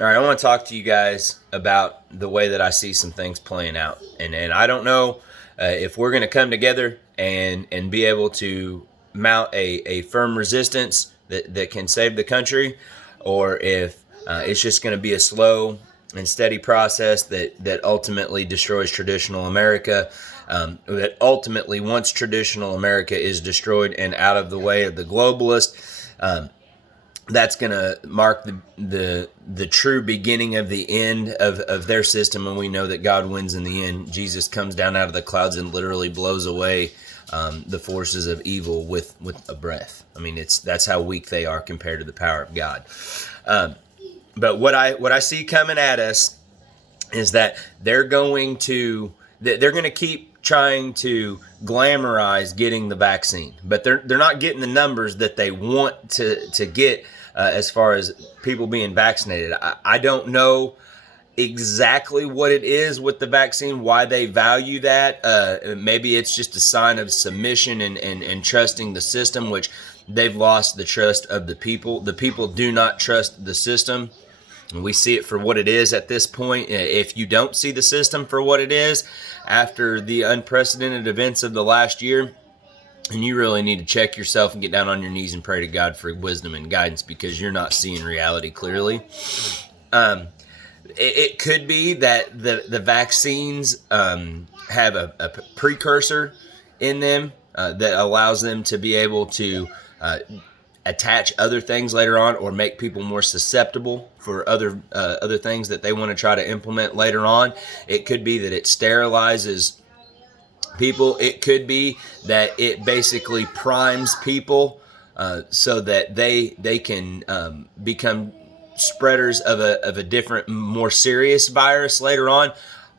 All right, I want to talk to you guys about the way that I see some things playing out, and I don't know if we're going to come together and be able to mount a firm resistance that can save the country, or if it's just going to be a slow and steady process that ultimately destroys traditional America. That ultimately, once traditional America is destroyed and out of the way of the globalists, that's going to mark the true beginning of the end of their system. And we know that God wins in the end. Jesus comes down out of the clouds and literally blows away the forces of evil with a breath. I mean, that's how weak they are compared to the power of God. But what I see coming at us is that they're going to keep trying to glamorize getting the vaccine, but they're not getting the numbers that they want to get as far as people being vaccinated. I don't know exactly what it is with the vaccine, why they value that. Maybe it's just a sign of submission and trusting the system, which they've lost the trust of the people. The people do not trust the system. We see it for what it is at this point. If you don't see the system for what it is after the unprecedented events of the last year, and you really need to check yourself and get down on your knees and pray to God for wisdom and guidance, because you're not seeing reality clearly. It could be that the vaccines have a precursor in them that allows them to be able to attach other things later on, or make people more susceptible for other things that they want to try to implement later on. It could be that it sterilizes people. It could be that it basically primes people so that they can become spreaders of a different, more serious virus later on.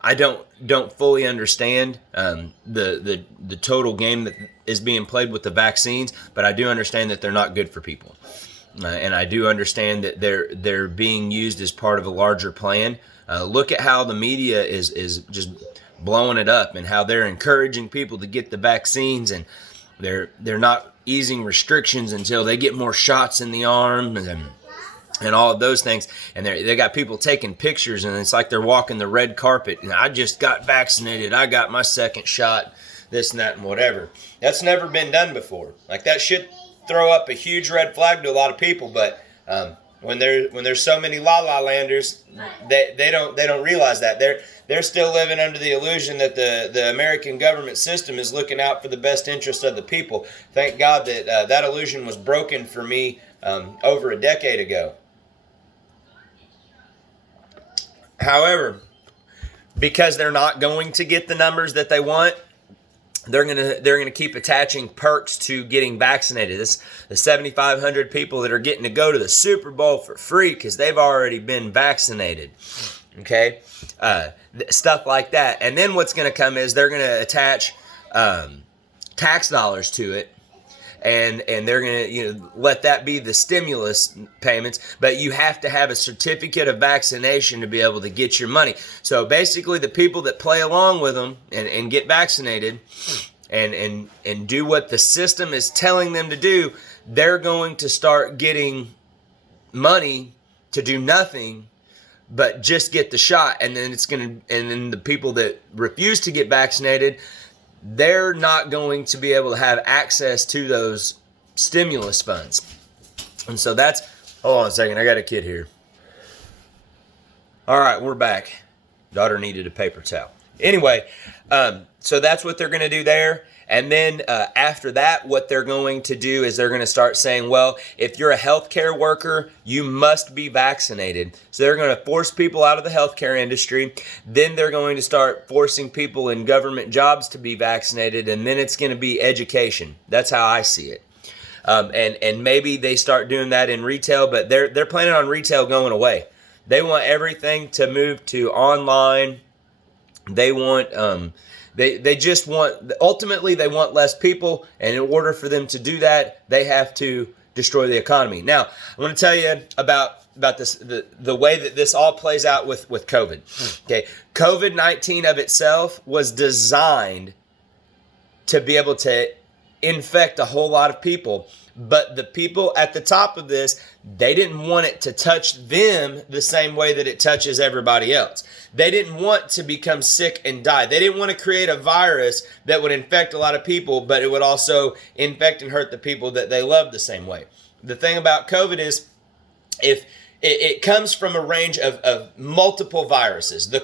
I don't fully understand the total game that is being played with the vaccines, but I do understand that they're not good for people, and I do understand that they're being used as part of a larger plan. Look at how the media is just blowing it up, and how they're encouraging people to get the vaccines, and they're not easing restrictions until they get more shots in the arm and all of those things. And they got people taking pictures, and it's like they're walking the red carpet. And I just got vaccinated. I got my second shot, this and that and whatever. That's never been done before. Like, that should throw up a huge red flag to a lot of people. But when there's so many la landers, they don't realize that they're still living under the illusion that the American government system is looking out for the best interest of the people. Thank God that that illusion was broken for me over a decade ago. However, because they're not going to get the numbers that they want, they're gonna keep attaching perks to getting vaccinated. The 7,500 people that are getting to go to the Super Bowl for free because they've already been vaccinated. Okay, stuff like that. And then what's going to come is they're going to attach tax dollars to it. And they're going to let that be the stimulus payments, but you have to have a certificate of vaccination to be able to get your money. So basically, the people that play along with them and get vaccinated and do what the system is telling them to do, they're going to start getting money to do nothing but just get the shot. And then the people that refuse to get vaccinated, they're not going to be able to have access to those stimulus funds. And so hold on a second, I got a kid here. All right, we're back. Daughter needed a paper towel. Anyway, so that's what they're going to do there. And then after that, what they're going to do is they're going to start saying, well, if you're a healthcare worker, you must be vaccinated. So they're going to force people out of the healthcare industry. Then they're going to start forcing people in government jobs to be vaccinated. And then it's going to be education. That's how I see it. And maybe they start doing that in retail, but they're planning on retail going away. They want everything to move to online. They want They just want, ultimately they want less people, and in order for them to do that, they have to destroy the economy. Now, I want to tell you about this, the way that this all plays out with COVID. Okay, COVID-19 of itself was designed to be able to infect a whole lot of people, But the people at the top of this, they didn't want it to touch them the same way that it touches everybody else. They didn't want to become sick and die. They didn't want to create a virus that would infect a lot of people, but it would also infect and hurt the people that they love the same way. The thing about COVID is, if it comes from a range of multiple viruses, the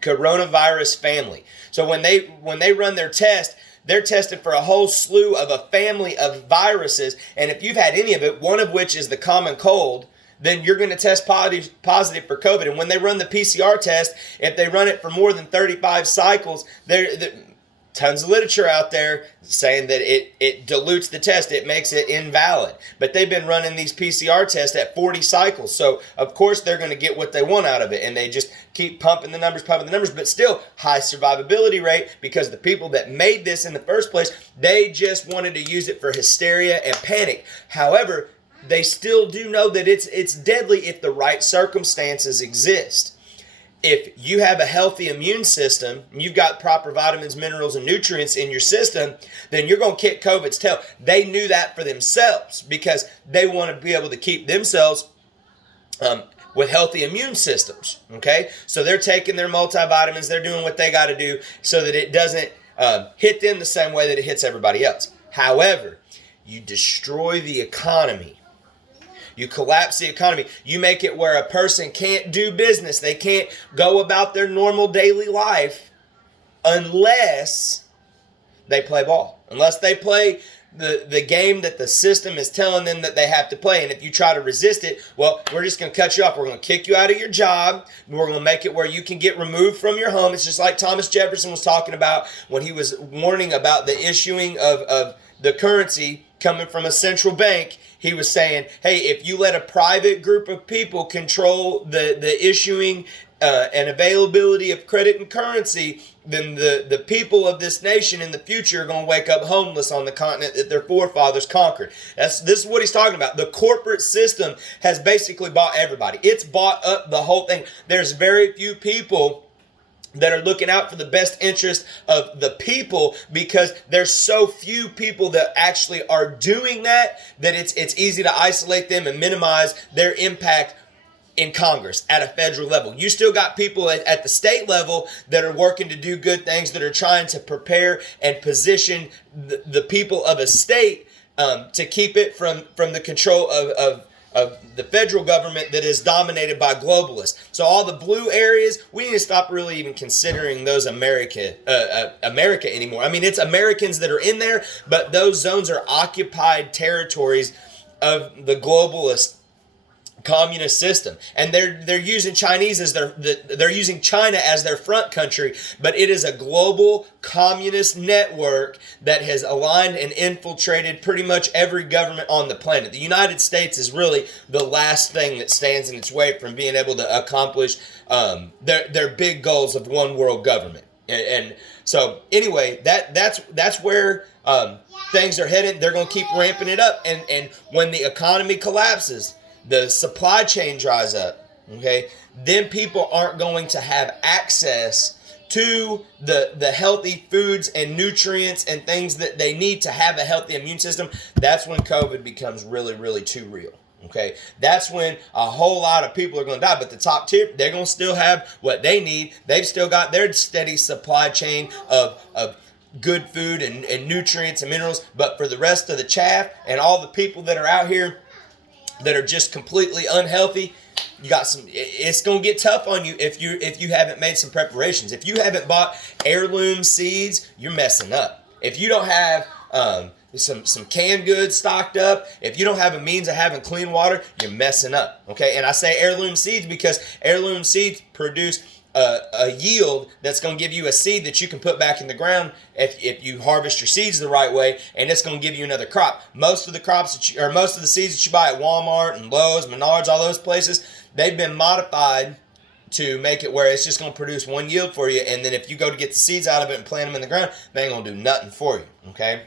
coronavirus family. So when they run their test, they're tested for a whole slew of a family of viruses. And if you've had any of it, one of which is the common cold, then you're going to test positive for COVID. And when they run the PCR test, if they run it for more than 35 cycles, they're tons of literature out there saying that it dilutes the test. It makes it invalid. But they've been running these PCR tests at 40 cycles. So, of course, they're going to get what they want out of it. And they just keep pumping the numbers. But still, high survivability rate, because the people that made this in the first place, they just wanted to use it for hysteria and panic. However, they still do know that it's deadly if the right circumstances exist. If you have a healthy immune system, and you've got proper vitamins, minerals, and nutrients in your system, then you're going to kick COVID's tail. They knew that for themselves because they want to be able to keep themselves with healthy immune systems, okay? So they're taking their multivitamins, they're doing what they got to do so that it doesn't hit them the same way that it hits everybody else. However, you destroy the economy. You collapse the economy. You make it where a person can't do business. They can't go about their normal daily life unless they play ball. Unless they play the game that the system is telling them that they have to play. And if you try to resist it, well, we're just going to cut you off. We're going to kick you out of your job. We're going to make it where you can get removed from your home. It's just like Thomas Jefferson was talking about when he was warning about the issuing of the currency coming from a central bank. He was saying, hey, if you let a private group of people control the issuing and availability of credit and currency, then the people of this nation in the future are going to wake up homeless on the continent that their forefathers conquered. This is what he's talking about. The corporate system has basically bought everybody. It's bought up the whole thing. There's very few people that are looking out for the best interest of the people, because there's so few people that actually are doing that it's easy to isolate them and minimize their impact in Congress at a federal level. You still got people at the state level that are working to do good things, that are trying to prepare and position the people of a state to keep it from the control of the federal government that is dominated by globalists. So all the blue areas, we need to stop really even considering those America anymore. I mean, it's Americans that are in there, but those zones are occupied territories of the globalist communist system, and they're using they're using China as their front country, but it is a global communist network that has aligned and infiltrated pretty much every government on the planet. The United States is really the last thing that stands in its way from being able to accomplish their big goals of one world government. And so anyway, that's where things are headed. They're going to keep ramping it up, and when the economy collapses, the supply chain dries up, okay, then people aren't going to have access to the healthy foods and nutrients and things that they need to have a healthy immune system. That's when COVID becomes really, really too real. Okay, that's when a whole lot of people are going to die. But the top tier, they're going to still have what they need. They've still got their steady supply chain of good food and nutrients and minerals. But for the rest of the chaff and all the people that are out here that are just completely unhealthy, it's going to get tough on you if you haven't made some preparations. If you haven't bought heirloom seeds, you're messing up. If you don't have some canned goods stocked up, if you don't have a means of having clean water, you're messing up. Okay, and I say heirloom seeds because heirloom seeds produce a yield that's going to give you a seed that you can put back in the ground if you harvest your seeds the right way, and it's going to give you another crop. Most of the most of the seeds that you buy at Walmart and Lowe's, Menards, all those places, they've been modified to make it where it's just going to produce one yield for you, and then if you go to get the seeds out of it and plant them in the ground, they ain't going to do nothing for you. Okay.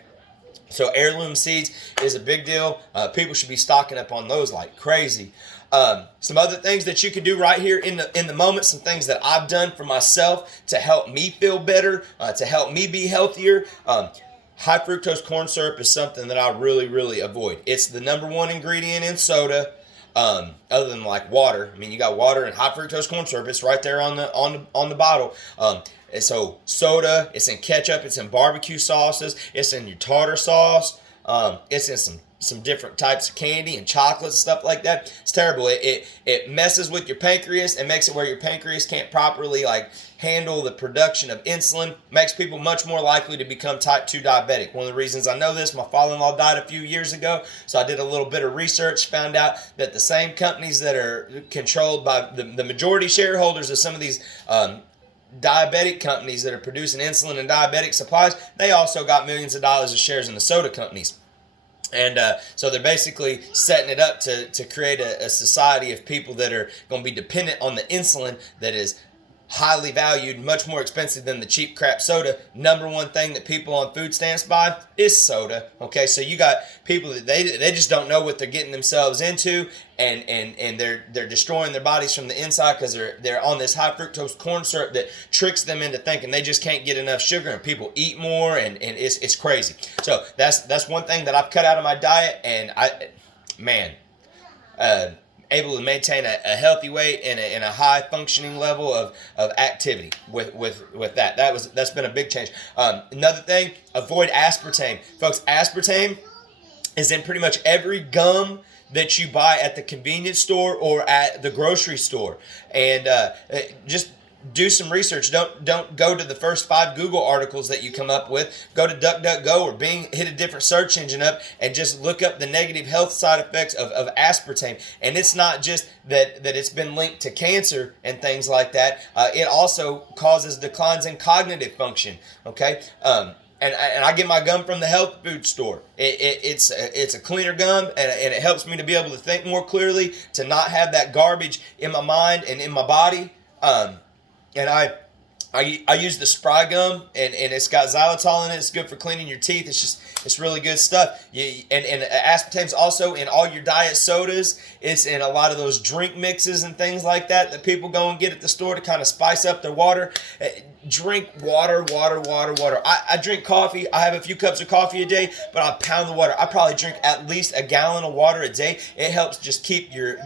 So heirloom seeds is a big deal. People should be stocking up on those like crazy. Some other things that you can do right here in the moment, some things that I've done for myself to help me feel better, to help me be healthier. high fructose corn syrup is something that I really, really avoid. It's the number one ingredient in soda, other than like water. I mean, you got water and high fructose corn syrup. It's right there on the bottle. And so soda, it's in ketchup, it's in barbecue sauces, it's in your tartar sauce, it's in some different types of candy and chocolates and stuff like that. It's terrible. It messes with your pancreas and makes it where your pancreas can't properly like handle the production of insulin. Makes people much more likely to become type 2 diabetic. One of the reasons I know this, my father-in-law died a few years ago, so I did a little bit of research, found out that the same companies that are controlled by the majority shareholders of some of these diabetic companies that are producing insulin and diabetic supplies, they also got millions of dollars of shares in the soda companies. And so they're basically setting it up to create a society of people that are going to be dependent on the insulin that is highly valued, much more expensive than the cheap crap soda. Number one thing that people on food stamps buy is soda. Okay, so you got people that they just don't know what they're getting themselves into, and they're destroying their bodies from the inside because they're on this high fructose corn syrup that tricks them into thinking they just can't get enough sugar, and people eat more, and it's crazy. So that's one thing that I've cut out of my diet, and able to maintain a healthy weight and a high functioning level of activity with that. That's been a big change. Another thing, avoid aspartame. Folks, aspartame is in pretty much every gum that you buy at the convenience store or at the grocery store. And just do some research. Don't go to the first 5 Google articles that you come up with. Go to DuckDuckGo or Bing, hit a different search engine up, and just look up the negative health side effects of aspartame. And it's not just that it's been linked to cancer and things like that. It also causes declines in cognitive function. Okay. And I get my gum from the health food store. It's a cleaner gum, and it helps me to be able to think more clearly, to not have that garbage in my mind and in my body. And I use the Spry gum, and it's got xylitol in it. It's good for cleaning your teeth. It's really good stuff. And aspartame's also in all your diet sodas. It's in a lot of those drink mixes and things like that people go and get at the store to kind of spice up their water. Drink water. I drink coffee. I have a few cups of coffee a day, but I pound the water. I probably drink at least a gallon of water a day. It helps just keep your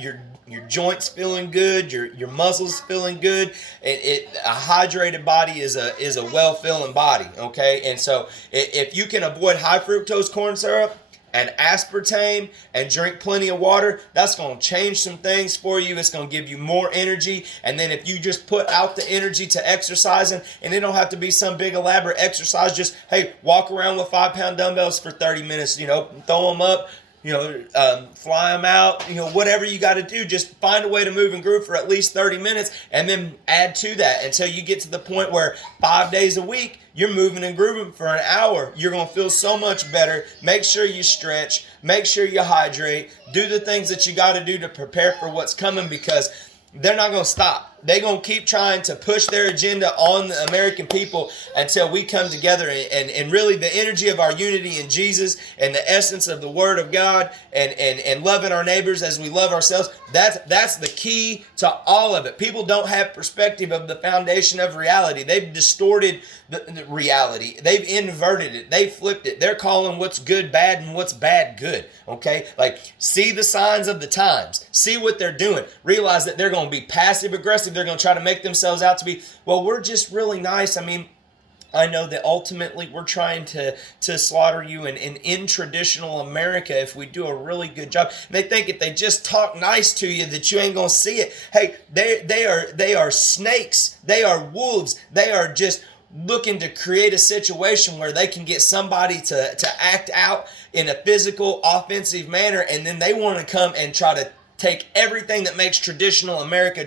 joints feeling good, your muscles feeling good. A hydrated body is a well-feeling body, okay? And so if you can avoid high fructose corn syrup and aspartame and drink plenty of water, that's going to change some things for you. It's going to give you more energy. And then if you just put out the energy to exercising, and it don't have to be some big elaborate exercise, just, hey, walk around with 5-pound dumbbells for 30 minutes, throw them up, fly them out, whatever you got to do. Just find a way to move and groove for at least 30 minutes, and then add to that until you get to the point where 5 days a week, you're moving and grooving for an hour. You're going to feel so much better. Make sure you stretch. Make sure you hydrate. Do the things that you got to do to prepare for what's coming, because they're not going to stop. They're going to keep trying to push their agenda on the American people until we come together and really the energy of our unity in Jesus and the essence of the Word of God and loving our neighbors as we love ourselves. That's the key to all of it. People don't have perspective of the foundation of reality. They've distorted the reality. They've inverted it. They've flipped it. They're calling what's good bad and what's bad good. Okay? Like, see the signs of the times. See what they're doing. Realize that they're going to be passive aggressive. They're going to try to make themselves out to be, well, we're just really nice. I mean, I know that ultimately we're trying to slaughter you in traditional America if we do a really good job. And they think if they just talk nice to you that you ain't going to see it. Hey, they are snakes. They are wolves. They are just looking to create a situation where they can get somebody to act out in a physical, offensive manner, and then they want to come and try to take everything that makes traditional America.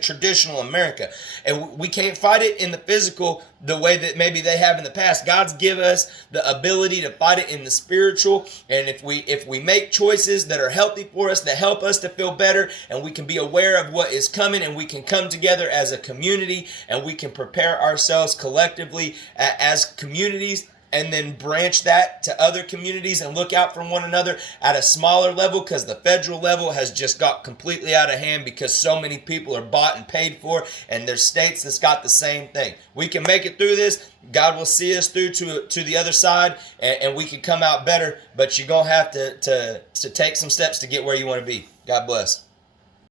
And we can't fight it in the physical the way that maybe they have in the past. God's given us the ability to fight it in the spiritual. And if we make choices that are healthy for us, that help us to feel better, and we can be aware of what is coming, and we can come together as a community, and we can prepare ourselves collectively as communities, and then branch that to other communities and look out for one another at a smaller level, because the federal level has just got completely out of hand because so many people are bought and paid for, and there's states that's got the same thing. We can make it through this. God will see us through to the other side, and we can come out better, but you're going to have to take some steps to get where you want to be. God bless.